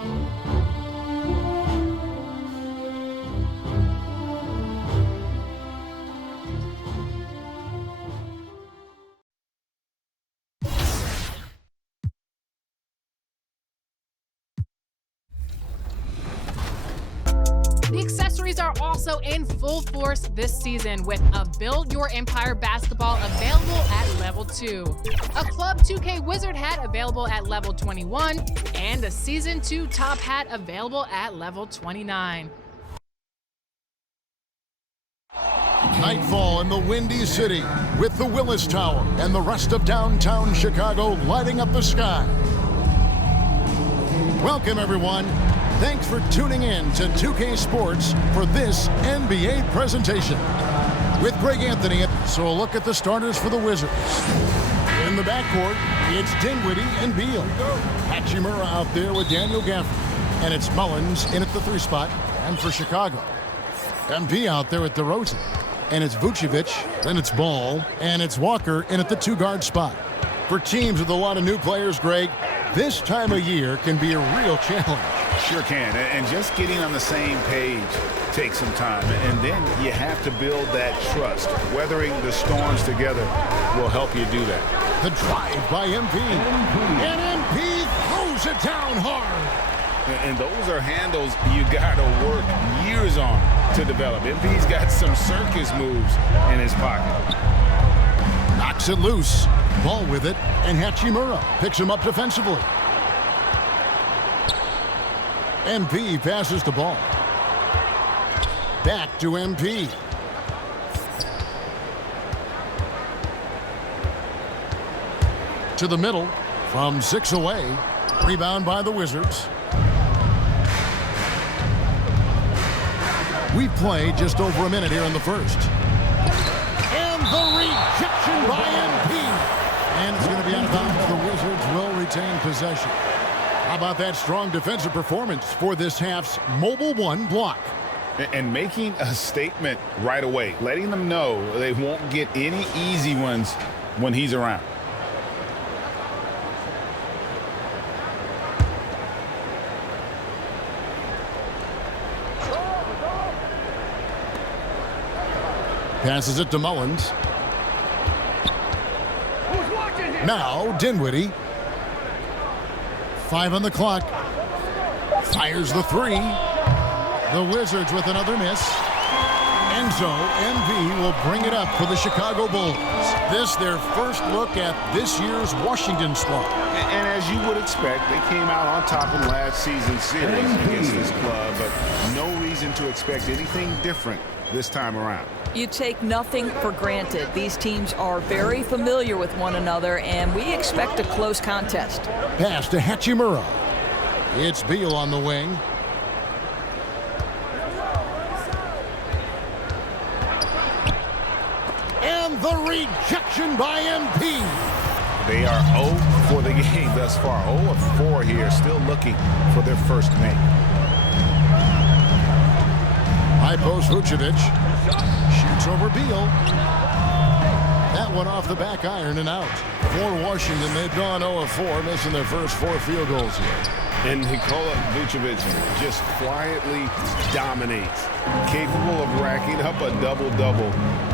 The accessories are also in full force this season with a Build Your Empire basketball available at level 2, a Club 2K Wizard hat available at level 21, and a Season 2 top hat available at level 29. Nightfall in the Windy City with the Willis Tower and the rest of downtown Chicago lighting up the sky. Welcome, everyone. Thanks for tuning in to 2K Sports for this NBA presentation. With Greg Anthony, so a look at the starters for the Wizards. In the backcourt, it's Dinwiddie and Beal. Hachimura out there with Daniel Gafford. And it's Mullins in at the 3 spot. And for Chicago, MP out there at DeRozan. And it's Vucevic, then it's Ball, and it's Walker in at the 2-guard spot. For teams with a lot of new players, Greg, this time of year can be a real challenge. Sure can, and just getting on the same page takes some time, and then you have to build that trust. Weathering the storms together will help you do that. The drive by MP, and MP throws it down hard. And those are handles you gotta work years on to develop. MP's got some circus moves in his pocket. Knocks it loose, Ball with it, and Hachimura picks him up defensively. MP passes the ball. Back to MP. To the middle, from 6 away. Rebound by the Wizards. We've played just over a minute here in the first. And the rejection by MP. And it's going to be out of bounds. The Wizards will retain possession. How about that strong defensive performance for this half's Mobile 1 block? And making a statement right away, letting them know they won't get any easy ones when he's around. Passes it to Mullins. Now Dinwiddie. 5 on the clock. Fires the 3. The Wizards with another miss. And so MV will bring it up for the Chicago Bulls. This their first look at this year's Washington squad. And as you would expect, they came out on top in last season's series against this club, but no reason to expect anything different this time around. You take nothing for granted. These teams are very familiar with one another, and we expect a close contest. Pass to Hachimura. It's Beal on the wing. And the rejection by MP. They are 0 for the game thus far. 0 of 4 here, still looking for their first make. High post Vucevic. Shoots over Beal. That one off the back iron and out. For Washington, they've gone 0 of 4, missing their first 4 field goals here. And Nikola Vucevic just quietly dominates. Capable of racking up a double-double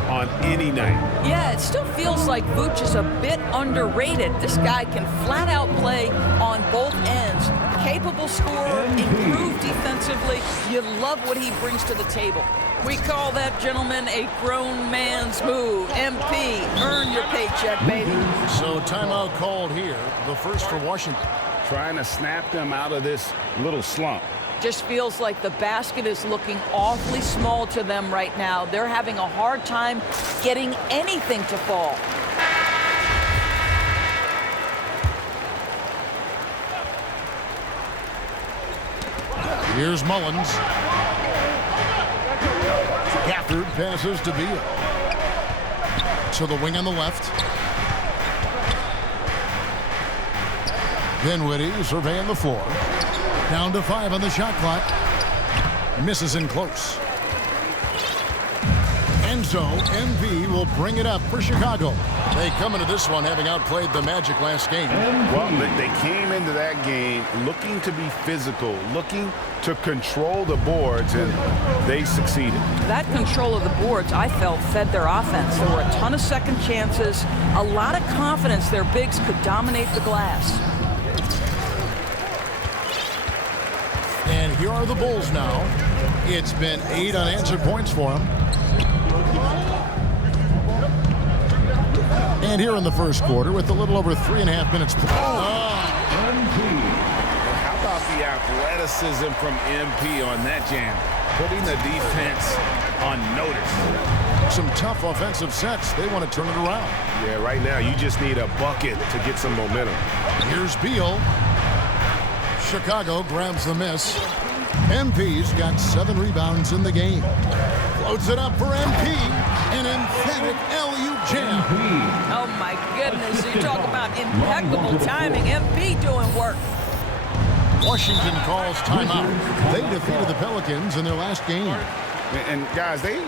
on any night. Yeah, it still feels like Vooch is a bit underrated. This guy can flat out play on both ends. Capable scorer, improved defensively. You love what he brings to the table. We call that, gentlemen, a grown man's move. MP, earn your paycheck, baby. So timeout called here, the first for Washington. Trying to snap them out of this little slump. Just feels like the basket is looking awfully small to them right now. They're having a hard time getting anything to fall. Here's Mullins. Gafford passes to Beal. To the wing on the left. Dinwiddie surveying the floor. Down to 5 on the shot clock. Misses in close. And so MV will bring it up for Chicago. They come into this one having outplayed the Magic last game. Well, they came into that game looking to be physical, looking to control the boards, and they succeeded. That control of the boards, I felt, fed their offense. There were a ton of second chances, a lot of confidence their bigs could dominate the glass. And here are the Bulls now. It's been 8 unanswered points for them. And here in the first quarter with a little over 3.5 minutes. How about the athleticism from MP on that jam? Putting the defense on notice. Some tough offensive sets. They want to turn it around. Yeah, right now you just need a bucket to get some momentum. Here's Beal. Chicago grabs the miss. MP's got 7 rebounds in the game. Floats it up for MP. An emphatic LU jam. Oh, my goodness. You talk about impeccable timing. MP doing work. Washington calls timeout. They defeated the Pelicans in their last game. And guys, they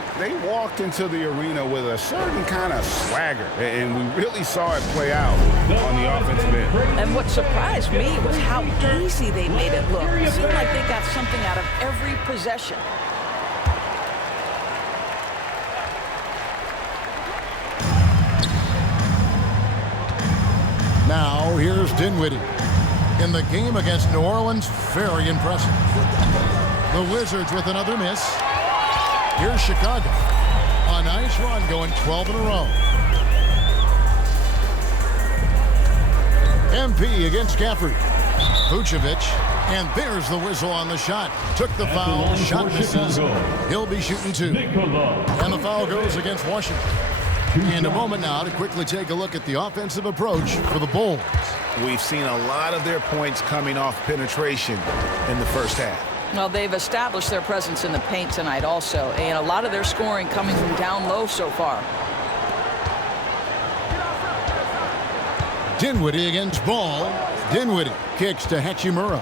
walked into the arena with a certain kind of swagger, and we really saw it play out on the offensive end. And what surprised me was how easy they made it look. It seemed like they got something out of every possession. Now, here's Dinwiddie. In the game against New Orleans, very impressive. The Wizards with another miss. Here's Chicago. A nice run going 12 in a row. MP against Gafford. Vucevic. And there's the whistle on the shot. Took the foul. Shot misses. He'll be shooting 2. And the foul goes against Washington. And a moment now to quickly take a look at the offensive approach for the Bulls. We've seen a lot of their points coming off penetration in the first half. Well, they've established their presence in the paint tonight also, and a lot of their scoring coming from down low so far. Dinwiddie against Ball. Dinwiddie kicks to Hachimura.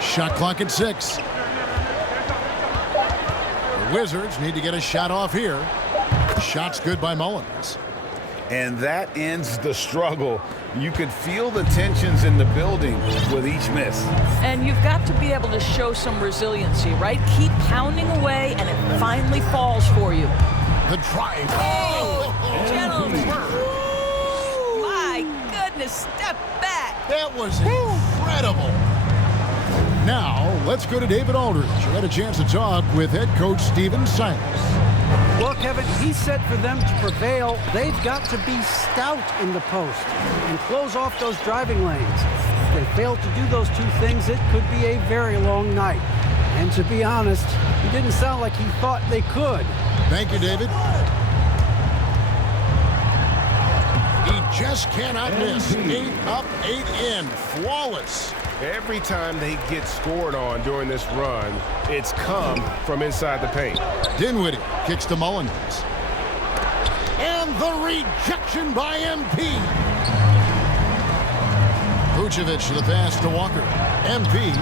Shot clock at 6. The Wizards need to get a shot off here. Shot's good by Mullins. And that ends the struggle. You could feel the tensions in the building with each miss. And you've got to be able to show some resiliency, right? Keep pounding away, and it finally falls for you. The drive. Oh, gentlemen. My goodness, step back. That was incredible. Now, let's go to David Aldridge, who had a chance to talk with head coach Steven Silas. Well, Kevin, he said for them to prevail, they've got to be stout in the post and close off those driving lanes. If they fail to do those 2 things, it could be a very long night. And to be honest, he didn't sound like he thought they could. Thank you, David. He just cannot miss. 8 up, 8 in. Flawless. Every time they get scored on during this run, it's come from inside the paint. Dinwiddie kicks to Mullins. And the rejection by MP. Vucevic to the pass to Walker. MP,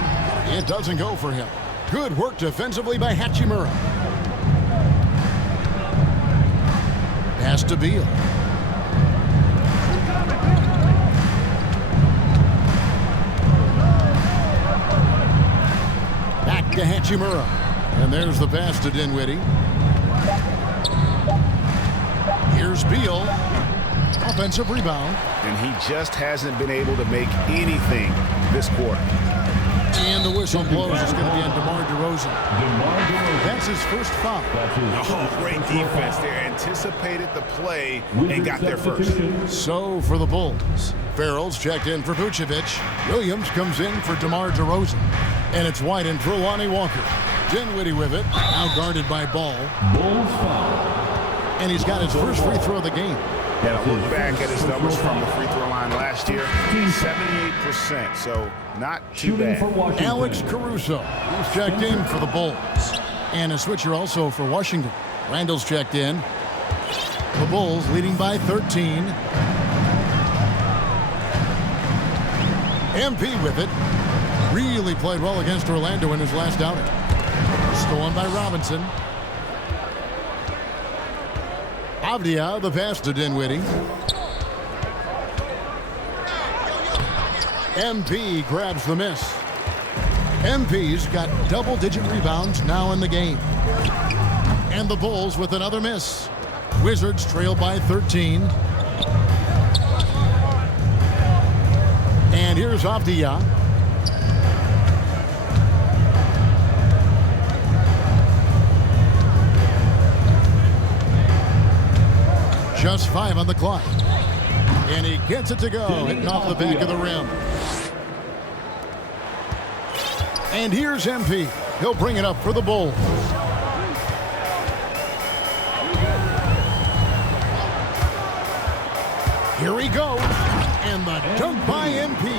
it doesn't go for him. Good work defensively by Hachimura. Pass to Beal. To Hachimura. And there's the pass to Dinwiddie. Here's Beal. Offensive rebound. And he just hasn't been able to make anything this quarter. And the whistle blows. It's going to be on DeMar DeRozan. That's his first foul. Oh, great defense there. Anticipated the play and got there first. So for the Bulls, Farrell's checked in for Vucevic. Williams comes in for DeMar DeRozan. And it's White for Lonnie Walker. Dinwiddie with it. Now guarded by Ball. Bulls foul. And he's got his first free throw of the game. Yeah, look back at his numbers from the free throw line last year. 78%, so not too bad. Alex Caruso, who's checked in for the Bulls. And a switcher also for Washington. Randall's checked in. The Bulls leading by 13. MP with it. Really played well against Orlando in his last outing. Stolen by Robinson. Avdia, the pass to Dinwiddie. MP grabs the miss. MP's got double-digit rebounds now in the game. And the Bulls with another miss. Wizards trail by 13. And here's Avdia. Just 5 on the clock. And he gets it to go, hitting off the back of the rim. And here's MP. He'll bring it up for the Bulls. Here he goes. And the dunk by MP.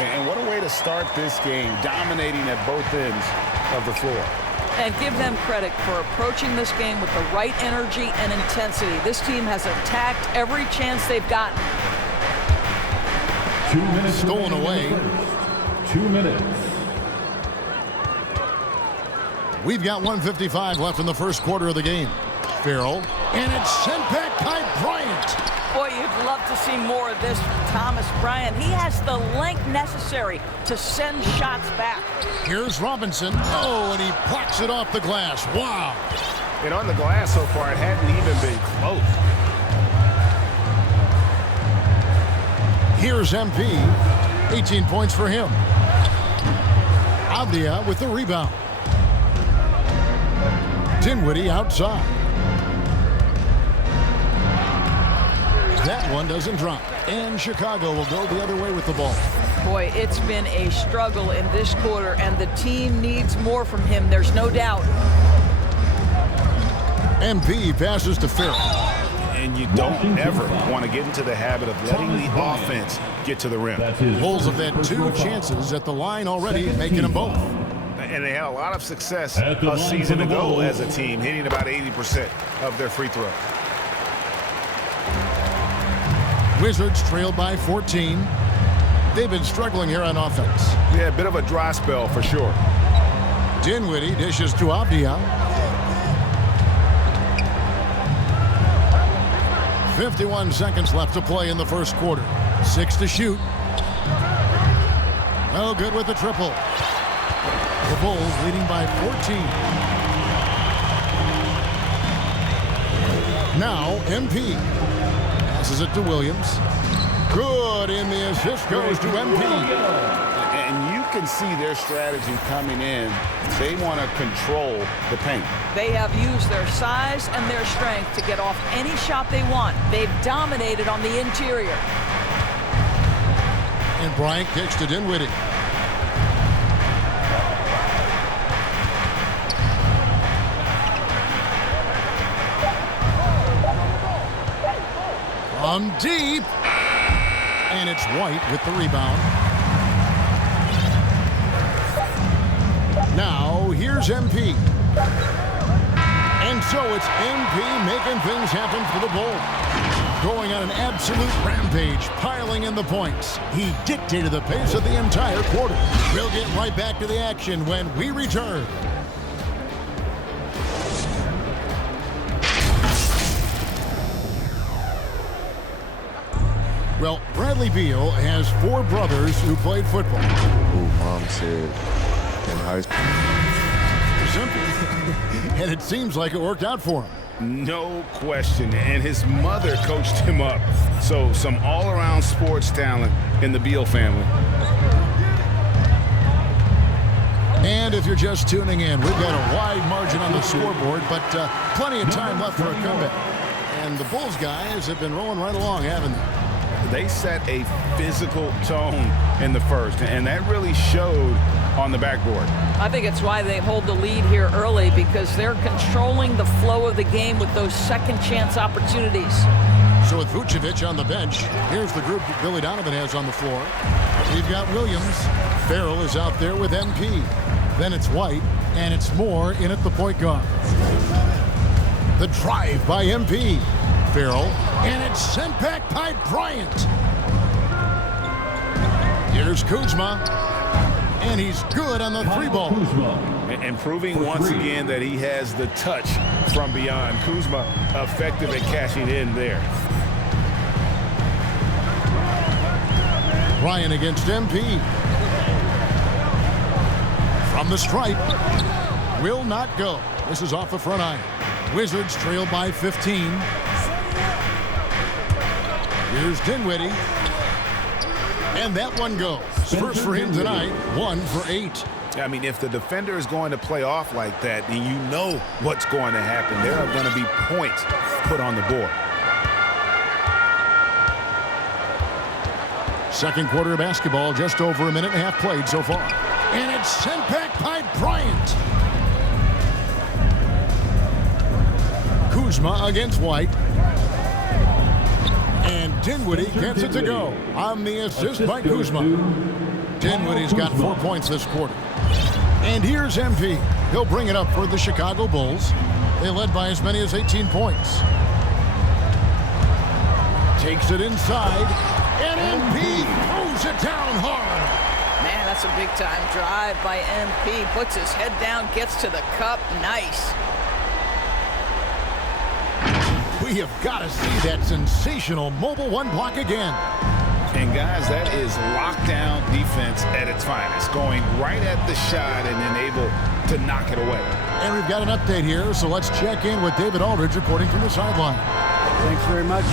And what a way to start this game, dominating at both ends of the floor. And give them credit for approaching this game with the right energy and intensity. This team has attacked every chance they've gotten. 2 minutes stolen away. 2 minutes. We've got 1:55 left in the first quarter of the game. Farrell, and it's sent back by Bryant. Boy, you'd love to see more of this from Thomas Bryant. He has the length necessary to send shots back. Here's Robinson. Oh, and he blocks it off the glass. Wow. And on the glass so far, it hadn't even been close. Here's MP. 18 points for him. Avdia with the rebound. Dinwiddie outside. That one doesn't drop. And Chicago will go the other way with the ball. Boy, it's been a struggle in this quarter, and the team needs more from him. There's no doubt. MP passes to Farrell. And you don't ever want to get into the habit of letting the offense get to the rim. Bulls have had 2 chances at the line already, making them both. And they had a lot of success a season ago as a team, hitting about 80% of their free throws. Wizards trail by 14. They've been struggling here on offense. Yeah, a bit of a dry spell for sure. Dinwiddie dishes to Avdia. 51 seconds left to play in the first quarter. 6 to shoot. No good with the triple. The Bulls leading by 14. Now MP. Passes it to Williams. Good, and the assist goes to MP. And you can see their strategy coming in. They want to control the paint. They have used their size and their strength to get off any shot they want. They've dominated on the interior. And Bryant kicks to Dinwiddie. From deep. And it's White with the rebound. Now, here's MP. And so it's MP making things happen for the Bulls. Going on an absolute rampage, piling in the points. He dictated the pace of the entire quarter. We'll get right back to the action when we return. Well, Bradley Beal has 4 brothers who played football. Ooh, Mom said in high school. Simple. And it seems like it worked out for him. No question. And his mother coached him up. So some all-around sports talent in the Beal family. And if you're just tuning in, we've got a wide margin on the scoreboard, but plenty of time left for a comeback. And the Bulls guys have been rolling right along, haven't they? They set a physical tone in the first, and that really showed on the backboard. I think it's why they hold the lead here early, because they're controlling the flow of the game with those second chance opportunities. So with Vucevic on the bench, here's the group that Billy Donovan has on the floor. We've got Williams. Farrell is out there with MP. Then it's White, and it's Moore in at the point guard. The drive by MP. Farrell, and it's sent back by Bryant. Here's Kuzma, and he's good on the 3 ball. And proving once again that he has the touch from beyond. Kuzma effective at cashing in there. Ryan against MP. From the stripe. Will not go. This is off the front iron. Wizards trail by 15. Here's Dinwiddie. And that one goes. First for him tonight, 1 for 8. I mean, if the defender is going to play off like that, then you know what's going to happen. There are going to be points put on the board. Second quarter of basketball, just over a minute and a half played so far. And it's sent back by Bryant. Kuzma against White. And Dinwiddie gets it to go on the assist by Kuzma. Dinwiddie's got 4 points this quarter. And here's MP. He'll bring it up for the Chicago Bulls. They led by as many as 18 points. Takes it inside. And MP throws it down hard. Man, that's a big-time drive by MP. Puts his head down, gets to the cup. Nice. We have got to see that sensational mobile one block again. And guys, that is lockdown defense at its finest. Going right at the shot and then able to knock it away. And we've got an update here, so let's check in with David Aldridge reporting from the sideline. Thanks very much.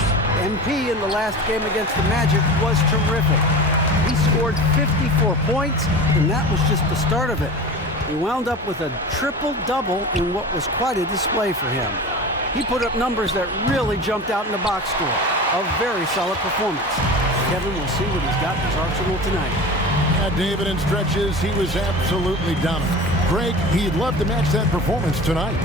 MP in the last game against the Magic was terrific. He scored 54 points, and that was just the start of it. He wound up with a triple-double in what was quite a display for him. He put up numbers that really jumped out in the box score. A very solid performance. Kevin will see what he's got in his arsenal tonight. Yeah, David, in stretches, he was absolutely dominant. Greg, he'd love to match that performance tonight.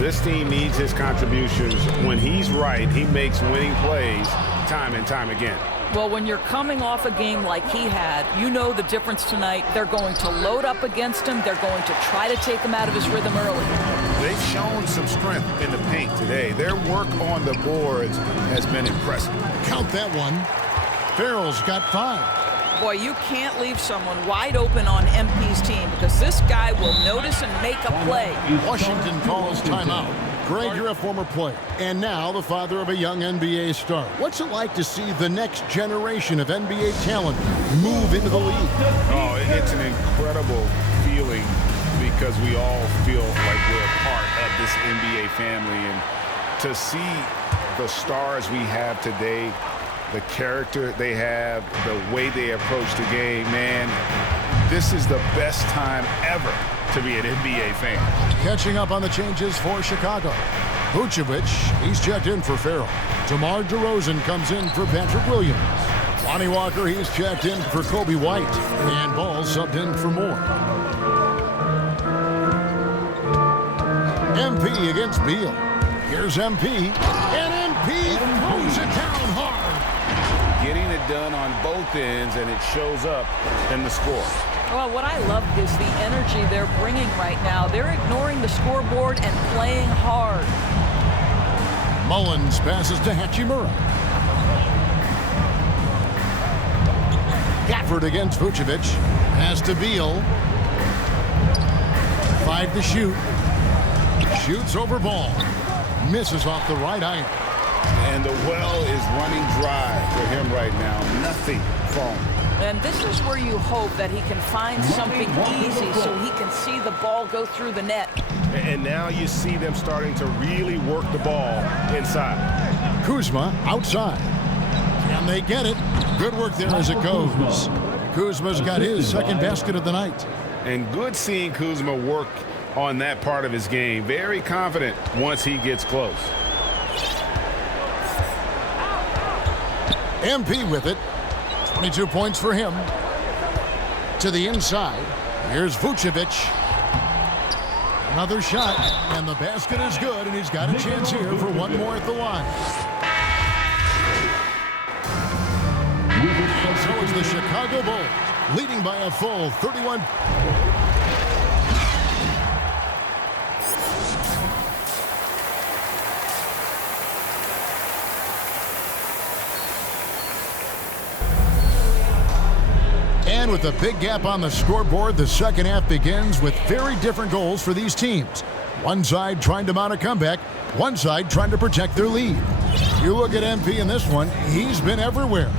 This team needs his contributions. When he's right, he makes winning plays time and time again. Well, when you're coming off a game like he had, you know the difference tonight. They're going to load up against him. They're going to try to take him out of his rhythm early. They've shown some strength in the paint today. Their work on the boards has been impressive. Count that one. Farrell's got 5. Boy, you can't leave someone wide open on MP's team because this guy will notice and make a play. Washington calls timeout. Greg, you're a former player, and now the father of a young NBA star. What's it like to see the next generation of NBA talent move into the league? Oh, it's an incredible feeling because we all feel like we're a part of this NBA family. And to see the stars we have today, the character they have, the way they approach the game, man, this is the best time ever to be an NBA fan. Catching up on the changes for Chicago. Vucevic, he's checked in for Farrell. DeMar DeRozan comes in for Patrick Williams. Lonnie Walker, he's checked in for Kobe White. And Ball subbed in for Moore. MP against Beal. Here's MP. And MP throws it down hard. Getting it done on both ends, and it shows up in the score. Well, what I love is the energy they're bringing right now. They're ignoring the scoreboard and playing hard. Mullins passes to Hachimura. Gafford against Vucevic. Pass to Beal. 5 to shoot. Shoots over Ball. Misses off the right iron. And the well is running dry for him right now. Nothing falling. And this is where you hope that he can find something easy so he can see the ball go through the net. And now you see them starting to really work the ball inside. Kuzma outside. And they get it. Good work there as it goes. Kuzma's got his second basket of the night. And good seeing Kuzma work on that part of his game. Very confident once he gets close. MP with it. 22 points for him. To the inside. Here's Vucevic. Another shot. And the basket is good. And he's got a chance here for one more at the line. And so it's the Chicago Bulls leading by a full 31. And with a big gap on the scoreboard, the second half begins with very different goals for these teams. One side trying to mount a comeback, one side trying to protect their lead. You look at MP in this one, he's been everywhere.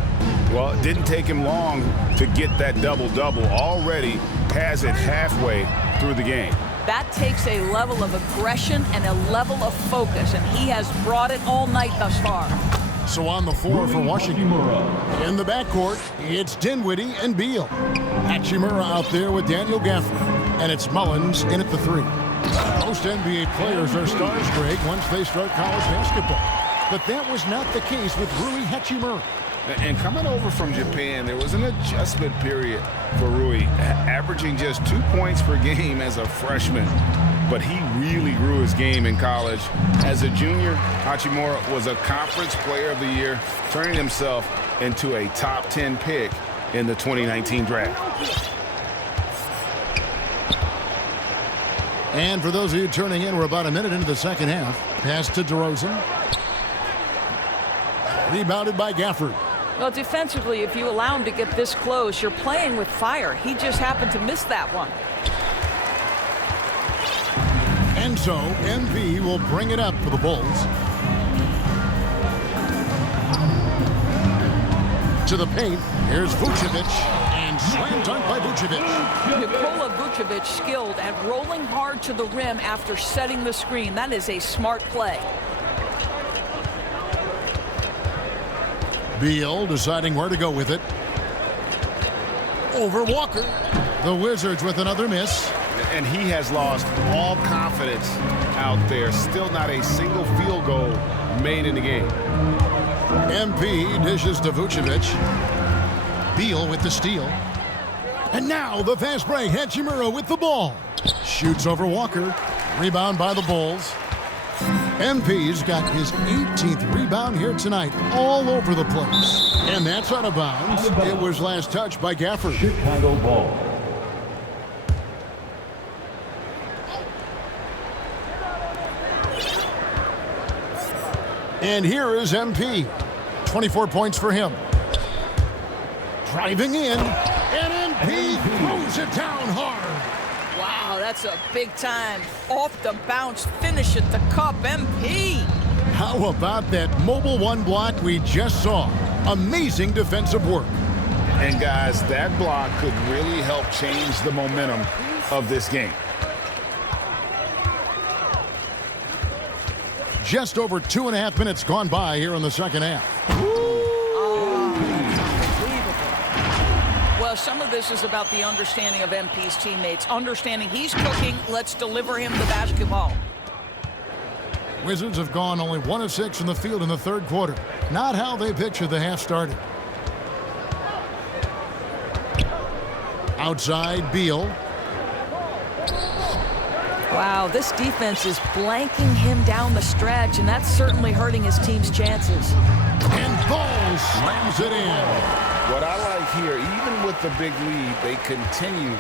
Well, it didn't take him long to get that double-double. Already has it halfway through the game. That takes a level of aggression and a level of focus, and he has brought it all night thus far. So on the floor for Washington. In the backcourt, it's Dinwiddie and Beal. Hachimura out there with Daniel Gafford. And it's Mullins in at the 3. Most NBA players are stars, Greg, once they start college basketball. But that was not the case with Rui Hachimura. And coming over from Japan, there was an adjustment period for Rui, averaging just 2 points per game as a freshman. But he really grew his game in college. As a junior, Hachimura was a Conference Player of the Year, turning himself into a top 10 pick in the 2019 draft. And for those of you turning in, we're about a minute into the second half. Pass to DeRozan. Rebounded by Gafford. Well, defensively, if you allow him to get this close, you're playing with fire. He just happened to miss that one. And so, MP will bring it up for the Bulls. To the paint, here's Vucevic, and slam dunk by Vucevic. Nikola Vucevic skilled at rolling hard to the rim after setting the screen. That is a smart play. Beal deciding where to go with it. Over Walker. The Wizards with another miss. And he has lost all confidence out there. Still not a single field goal made in the game. MP dishes to Vucevic. Beal with the steal. And now the fast break. Hachimura with the ball. Shoots over Walker. Rebound by the Bulls. MP's got his 18th rebound here tonight, all over the place. And that's out of bounds. It was last touched by Gafford. Chicago ball. And here is MP. 24 points for him. Driving in, and MP throws it down hard. Wow, that's a big time off the bounce finish at the cup. MP. How about that mobile one block we just saw? Amazing defensive work. And guys, that block could really help change the momentum of this game. Just over 2.5 minutes gone by here in the second half. Well, some of this is about the understanding of MP's teammates. Understanding he's cooking, let's deliver him the basketball. Wizards have gone only 1 of 6 from the field in the third quarter. Not how they pictured the half started. Outside, Beal. Wow, this defense is blanking him down the stretch, and that's certainly hurting his team's chances. And Ball slams it in. What I like here, even with the big lead, they continue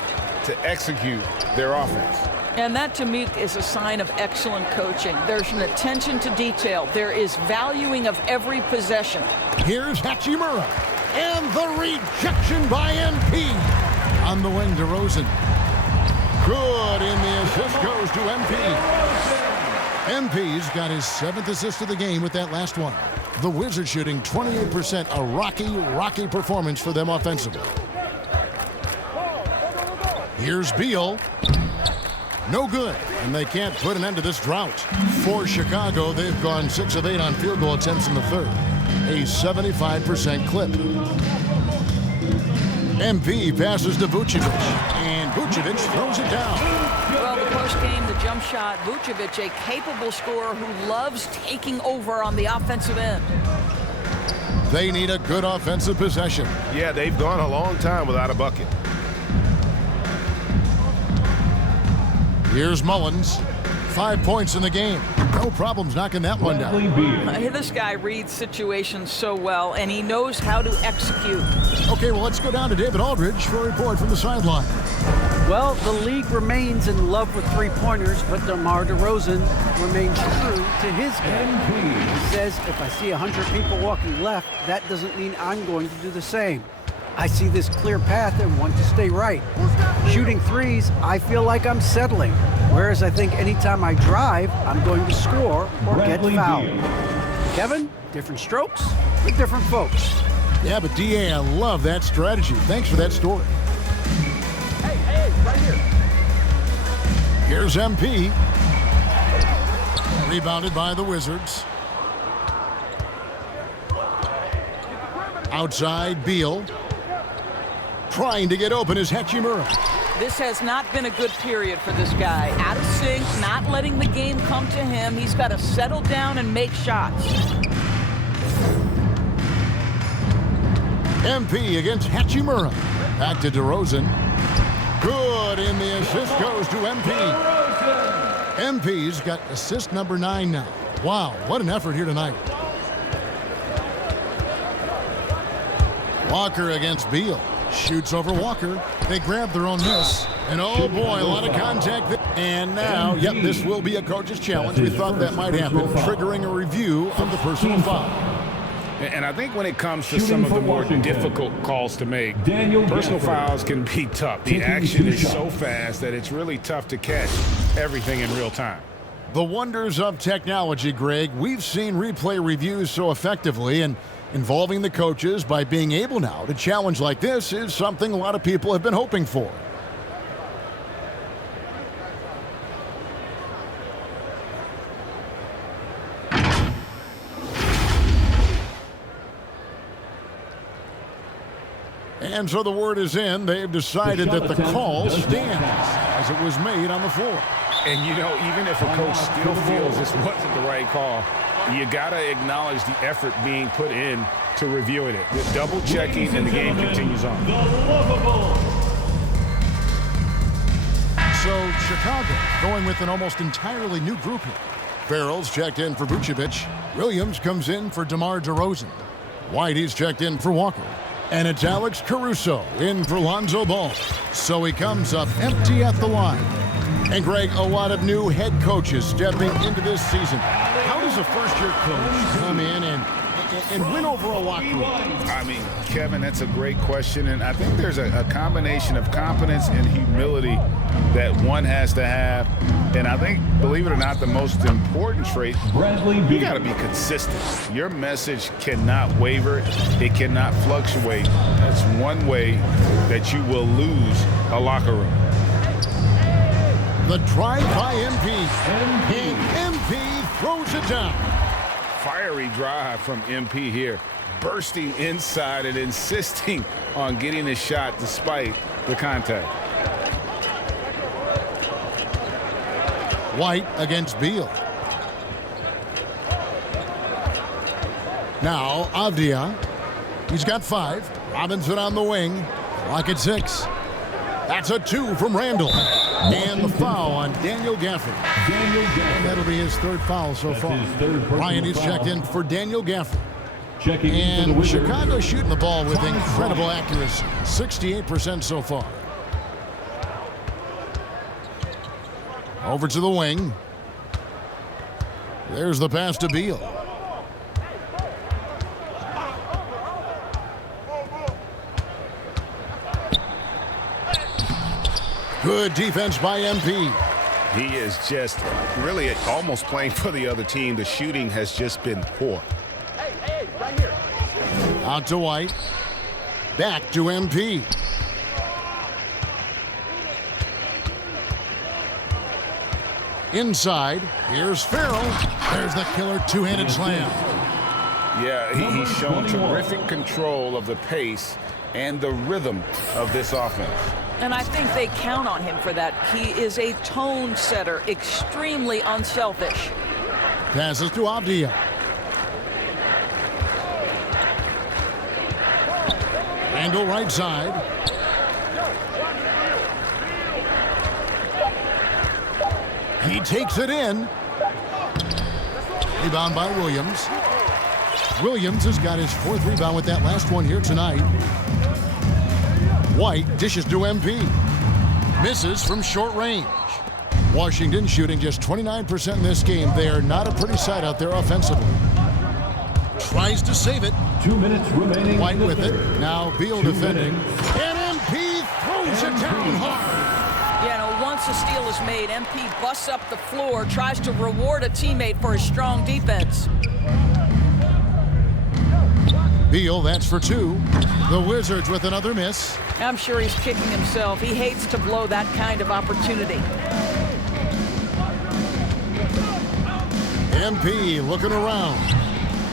to execute their offense. And that, to me, is a sign of excellent coaching. There's an attention to detail. There is valuing of every possession. Here's Hachimura. And the rejection by MP. On the wing, DeRozan. Good, and the assist goes to MP. MP's got his 7th assist of the game with that last one. The Wizards shooting 28%, a rocky performance for them offensively. Here's Beal. No good, and they can't put an end to this drought. For Chicago, they've gone 6 of 8 on field goal attempts in the third. A 75% clip. MP passes to Vucevic, and Vucevic throws it down. Well, the post game, the jump shot, Vucevic, a capable scorer who loves taking over on the offensive end. They need a good offensive possession. Yeah, they've gone a long time without a bucket. Here's Mullins. 5 points in the game. No problems knocking that one down. This guy reads situations so well, and he knows how to execute. Okay, well, let's go down to David Aldridge for a report from the sideline. Well, the league remains in love with three-pointers, but DeMar DeRozan remains true to his game. He says, if I see 100 people walking left, that doesn't mean I'm going to do the same. I see this clear path and want to stay right. Shooting threes, I feel like I'm settling. Whereas I think anytime I drive, I'm going to score or get fouled. Kevin, different strokes with different folks. Yeah, but DA, I love that strategy. Thanks for that story. Hey, right here. Here's MP. Rebounded by the Wizards. Outside, Beal. Trying to get open is Hachimura. This has not been a good period for this guy. Out of sync, not letting the game come to him. He's got to settle down and make shots. MP against Hachimura. Back to DeRozan. Good, and the assist goes to MP. MP's got assist number 9 now. Wow, what an effort here tonight. Walker against Beal. Shoots over Walker. They grab their own miss. And oh boy, a lot of contact. And now, yep, this will be a coach's challenge. We thought that might happen, triggering a review of the personal foul. And I think when it comes to some of the more difficult calls to make, personal fouls can be tough. The action is so fast that it's really tough to catch everything in real time. The wonders of technology, Greg. We've seen replay reviews so effectively, and involving the coaches by being able now to challenge like this is something a lot of people have been hoping for. And so the word is in. They've decided that the call stands as it was made on the floor. And, you know, even if a coach still feels this wasn't the right call, you got to acknowledge the effort being put in to reviewing it. The double checking, and the game continues on. So Chicago going with an almost entirely new group here. Farrell's checked in for Vucevic. Williams comes in for DeMar DeRozan. Whitey's checked in for Walker. And it's Alex Caruso in for Lonzo Ball. So he comes up empty at the line. And Greg, a lot of new head coaches stepping into this season. How does a first-year coach come in and win over a locker room? I mean, Kevin, that's a great question. And I think there's a combination of confidence and humility that one has to have. And I think, believe it or not, the most important trait, you got to be consistent. Your message cannot waver. It cannot fluctuate. That's one way that you will lose a locker room. The drive by MP. And MP throws it down. Fiery drive from MP here. Bursting inside and insisting on getting a shot despite the contact. White against Beal. Now Avdia. He's got 5. Robinson on the wing. Clock at 6. That's a 2 from Randall. And the foul on Daniel Gafford. And that'll be his 3rd foul so far. Ryan is checked in for Daniel Gafford. And Chicago shooting the ball with incredible accuracy. 68% so far. Over to the wing. There's the pass to Beal. Good defense by MP. He is just really almost playing for the other team. The shooting has just been poor. Hey, right here. Out to White. Back to MP. Inside, here's Farrell. There's the killer two-handed slam. Yeah, he's shown terrific control of the pace and the rhythm of this offense. And I think they count on him for that. He is a tone setter, extremely unselfish. Passes to Avdia. Randall right side. He takes it in. Rebound by Williams. Williams has got his 4th rebound with that last one here tonight. White dishes to MP. Misses from short range. Washington shooting just 29% in this game. They are not a pretty sight out there offensively. Tries to save it. 2 minutes remaining. White with it. Now Beal defending. And MP throws it down hard. Yeah, no, once a steal is made, MP busts up the floor, tries to reward a teammate for his strong defense. Beal, that's for 2. The Wizards with another miss. I'm sure he's kicking himself. He hates to blow that kind of opportunity. MP looking around.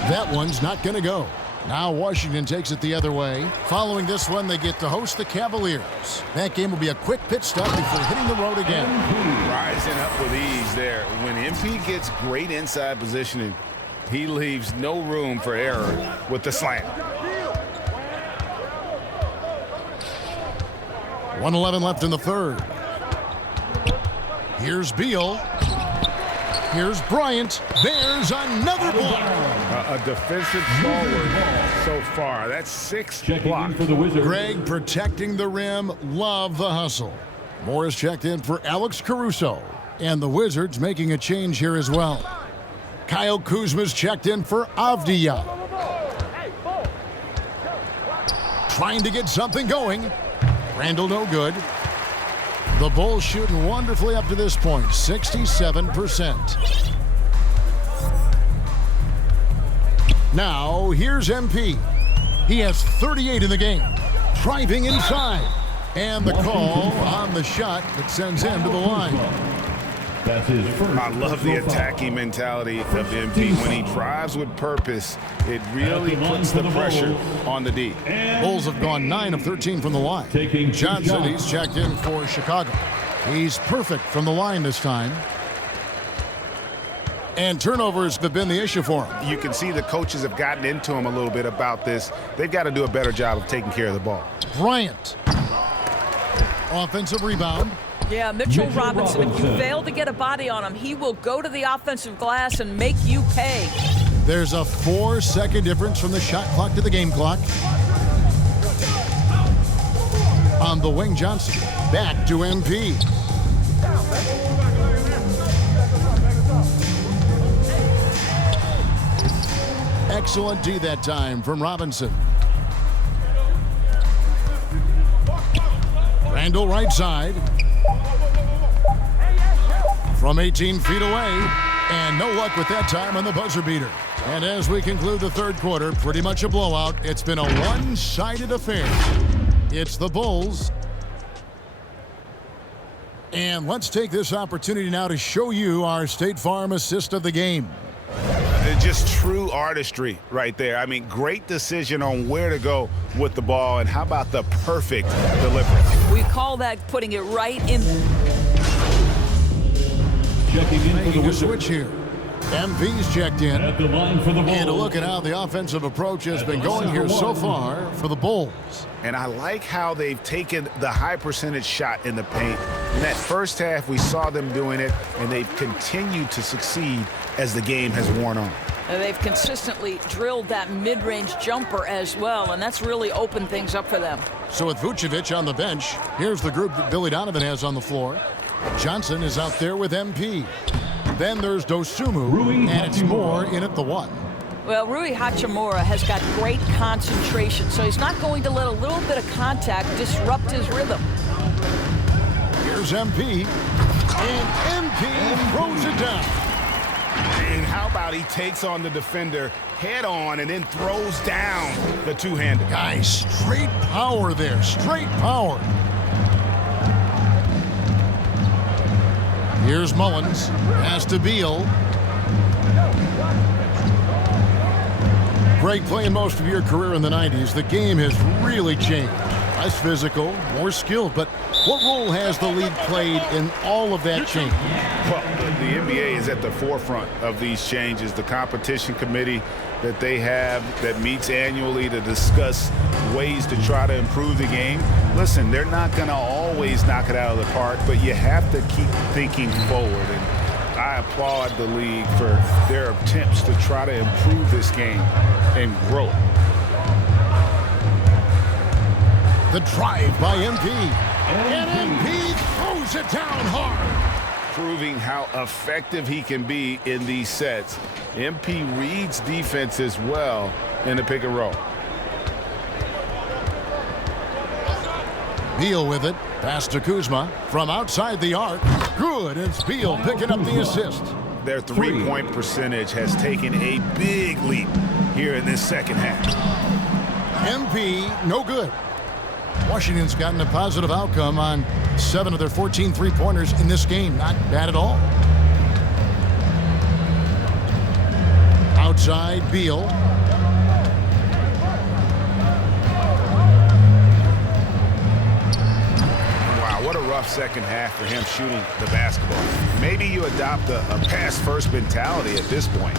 That one's not going to go. Now Washington takes it the other way. Following this one, they get to host the Cavaliers. That game will be a quick pit stop before hitting the road again. Rising up with ease there. When MP gets great inside positioning, he leaves no room for error with the slam. 1:11 left in the third. Here's Beal. Here's Bryant. There's another block. A defensive forward so far. That's 6 blocks. For the Wizards. Greg protecting the rim. Love the hustle. Morris checked in for Alex Caruso. And the Wizards making a change here as well. Kyle Kuzma's checked in for Avdija. Trying to get something going. Randall no good. The Bulls shooting wonderfully up to this point, 67%. Now, here's MP. He has 38 in the game. Driving inside. And the call on the shot that sends him to the line. That's his first. I love the attacking mentality of MP. When he drives with purpose, it really puts the pressure on the D. Bulls have gone 9 of 13 from the line. Johnson, he's checked in for Chicago. He's perfect from the line this time. And turnovers have been the issue for him. You can see the coaches have gotten into him a little bit about this. They've got to do a better job of taking care of the ball. Bryant. Offensive rebound. Yeah, Mitchell Robinson, if you fail to get a body on him, he will go to the offensive glass and make you pay. There's a 4-second difference from the shot clock to the game clock. On the wing, Johnson. Back to MP. Excellent D that time from Robinson. Randall right side. From 18 feet away. And no luck with that time on the buzzer beater. And as we conclude the third quarter, pretty much a blowout. It's been a one-sided affair. It's the Bulls. And let's take this opportunity now to show you our State Farm assist of the game. Just true artistry right there. I mean, great decision on where to go with the ball, and how about the perfect delivery? We call that putting it right in. Checking in for the Making a Wizards. switch here. MP's checked in. At the line for the Bulls. And a look at how the offensive approach has been going here so far for the Bulls. And I like how they've taken the high percentage shot in the paint. In that first half, we saw them doing it, and they've continued to succeed as the game has worn on. And they've consistently drilled that mid-range jumper as well, and that's really opened things up for them. So with Vucevic on the bench, here's the group that Billy Donovan has on the floor. Johnson is out there with MP. Then there's Dosunmu, and it's Moore in at the 1. Well, Rui Hachimura has got great concentration, so he's not going to let a little bit of contact disrupt his rhythm. Here's MP, and MP throws it down. And how about he takes on the defender head on and then throws down the two-hander. Guys, straight power there, straight power. Here's Mullins, pass to Beal. Greg, playing most of your career in the 90s, the game has really changed. Less physical, more skilled, but what role has the league played in all of that change? Well, the NBA is at the forefront of these changes. The competition committee that they have that meets annually to discuss ways to try to improve the game. Listen, they're not going to always knock it out of the park, but you have to keep thinking forward. And I applaud the league for their attempts to try to improve this game and grow. The drive by MP. And MP throws it down hard. Proving how effective he can be in these sets. MP reads defenses well in the pick and roll. Beal with it. Pass to Kuzma from outside the arc. Good. It's Beal picking up the assist. Their three-point percentage has taken a big leap here in this second half. MP, no good. Washington's gotten a positive outcome on 7 of their 14 three-pointers in this game. Not bad at all. Outside, Beal. Wow, what a rough second half for him shooting the basketball. Maybe you adopt a pass-first mentality at this point.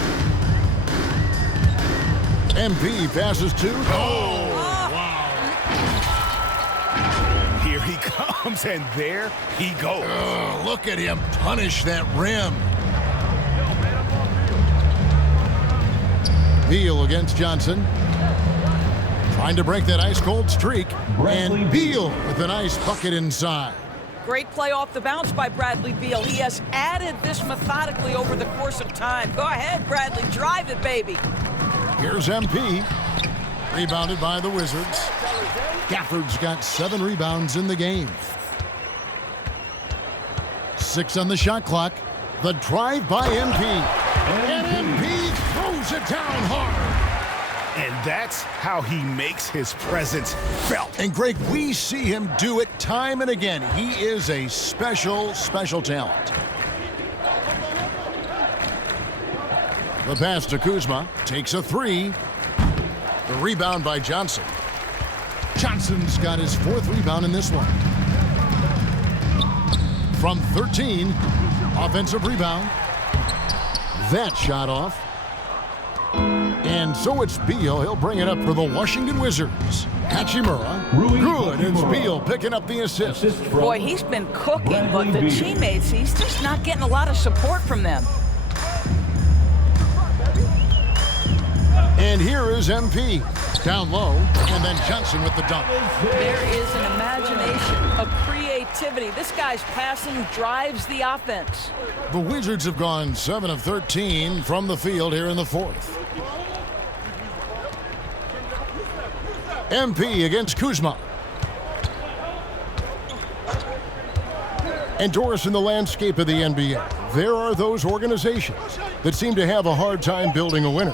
MP passes to. Oh, wow. Here he comes, and there he goes. Oh, look at him punish that rim. Beal against Johnson. Trying to break that ice-cold streak. And Beal with a nice bucket inside. Great play off the bounce by Bradley Beal. He has added this methodically over the course of time. Go ahead, Bradley. Drive it, baby. Here's MP. Rebounded by the Wizards. Gafford's got 7 rebounds in the game. 6 on the shot clock. The drive by MP. And MP throws it down hard. And that's how he makes his presence felt. And Greg, we see him do it time and again. He is a special, special talent. The pass to Kuzma. Takes a 3. The rebound by Johnson. Johnson's got his 4th rebound in this one. From 13. Offensive rebound. That shot off. And so it's Beal. He'll bring it up for the Washington Wizards. Hachimura. Good. It's Beal picking up the assist. Boy, he's been cooking, but the teammates, he's just not getting a lot of support from them. And here is MP. Down low. And then Johnson with the dunk. There is an imagination, a creativity. This guy's passing drives the offense. The Wizards have gone 7 of 13 from the field here in the 4th. MP against Kuzma. And Doris, in the landscape of the NBA, there are those organizations that seem to have a hard time building a winner.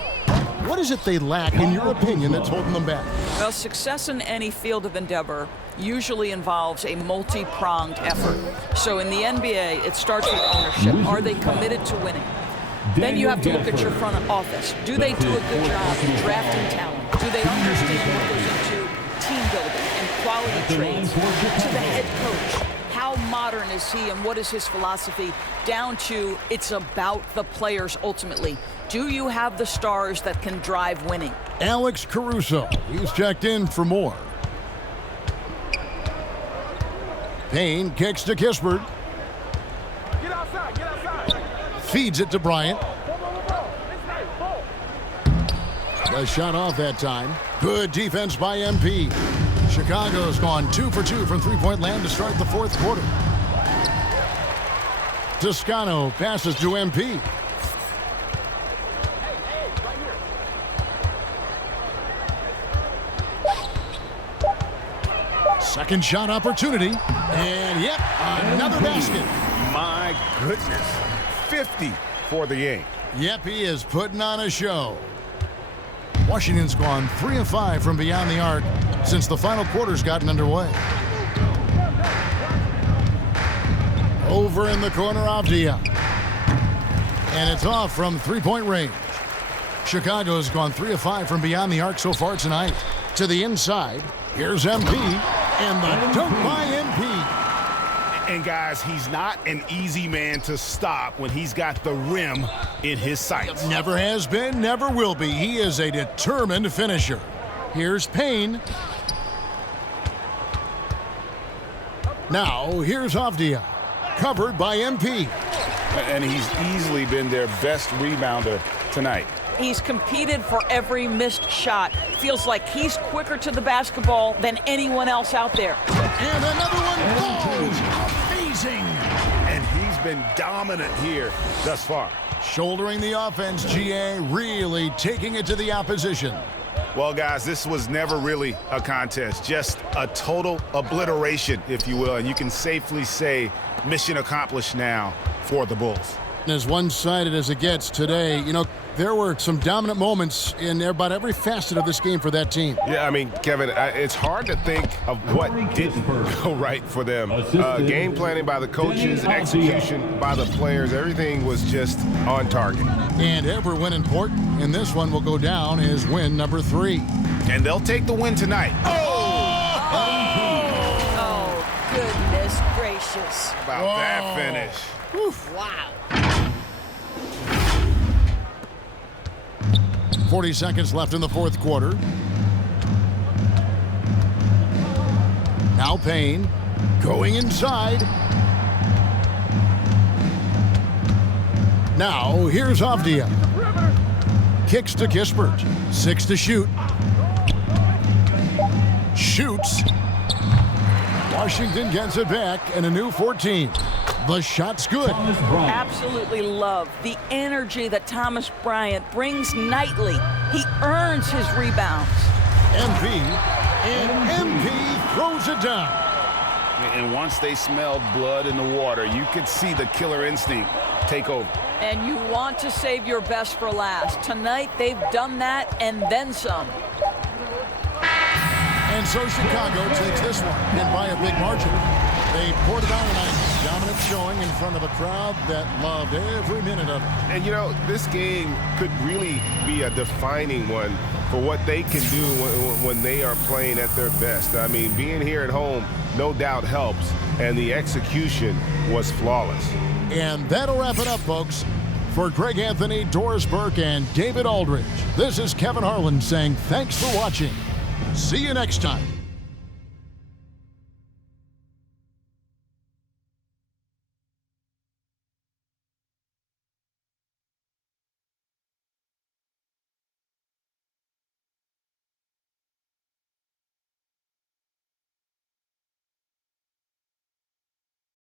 What is it they lack, in your opinion, that's holding them back? Well, success in any field of endeavor usually involves a multi-pronged effort. So in the NBA, it starts with ownership. Are they committed to winning? Then you have to look at your front office. Do they do a good job drafting talent? Do they understand what goes into team building and quality trades? To the head coach, how modern is he and what is his philosophy? Down to it's about the players ultimately. Do you have the stars that can drive winning? Alex Caruso, he's checked in for more. Payne kicks to Kispert. Get outside, get outside. Feeds it to Bryant. The shot off that time. Good defense by MP. Chicago's gone 2 for 2 from three-point land to start the 4th quarter. Toscano passes to MP. Second shot opportunity. And yep, another basket. My goodness. 50 for the game. Yep, he is putting on a show. Washington's gone 3 of 5 from beyond the arc since the final quarter's gotten underway. Over in the corner, Avdia. And it's off from three-point range. Chicago's gone 3 of 5 from beyond the arc so far tonight. To the inside, here's MP, and the dunk by MP. And guys, he's not an easy man to stop when he's got the rim in his sights. Never has been, never will be. He is a determined finisher. Here's Payne. Now, here's Avdia. Covered by MP. And he's easily been their best rebounder tonight. He's competed for every missed shot. Feels like he's quicker to the basketball than anyone else out there. And another one falls. Amazing. And he's been dominant here thus far. Shouldering the offense, GA really taking it to the opposition. Well, guys, this was never really a contest, just a total obliteration, if you will. And you can safely say mission accomplished now for the Bulls. As one-sided as it gets today, you know, there were some dominant moments in about every facet of this game for that team. Yeah, I mean, Kevin, it's hard to think of what didn't go right for them. Game planning by the coaches, execution by the players, everything was just on target. And every win important, and this one will go down as win number 3. And they'll take the win tonight. Oh, goodness gracious. About that finish. Oof. Wow. 40 seconds left in the fourth quarter. Now Payne going inside. Now here's Avdia. Kicks to Kispert. 6 to shoot. Shoots. Washington gets it back and a new 14. The shot's good. Absolutely love the energy that Thomas Bryant brings nightly. He earns his rebounds. MP throws it down. And once they smelled blood in the water, you could see the killer instinct take over. And you want to save your best for last. Tonight, they've done that and then some. And so Chicago takes this one, and by a big margin. They poured it on tonight. Dominant showing in front of a crowd that loved every minute of it. And, you know, this game could really be a defining one for what they can do when they are playing at their best. I mean, being here at home no doubt helps, and the execution was flawless. And that'll wrap it up, folks. For Greg Anthony, Doris Burke, and David Aldridge, this is Kevin Harlan saying thanks for watching. See you next time.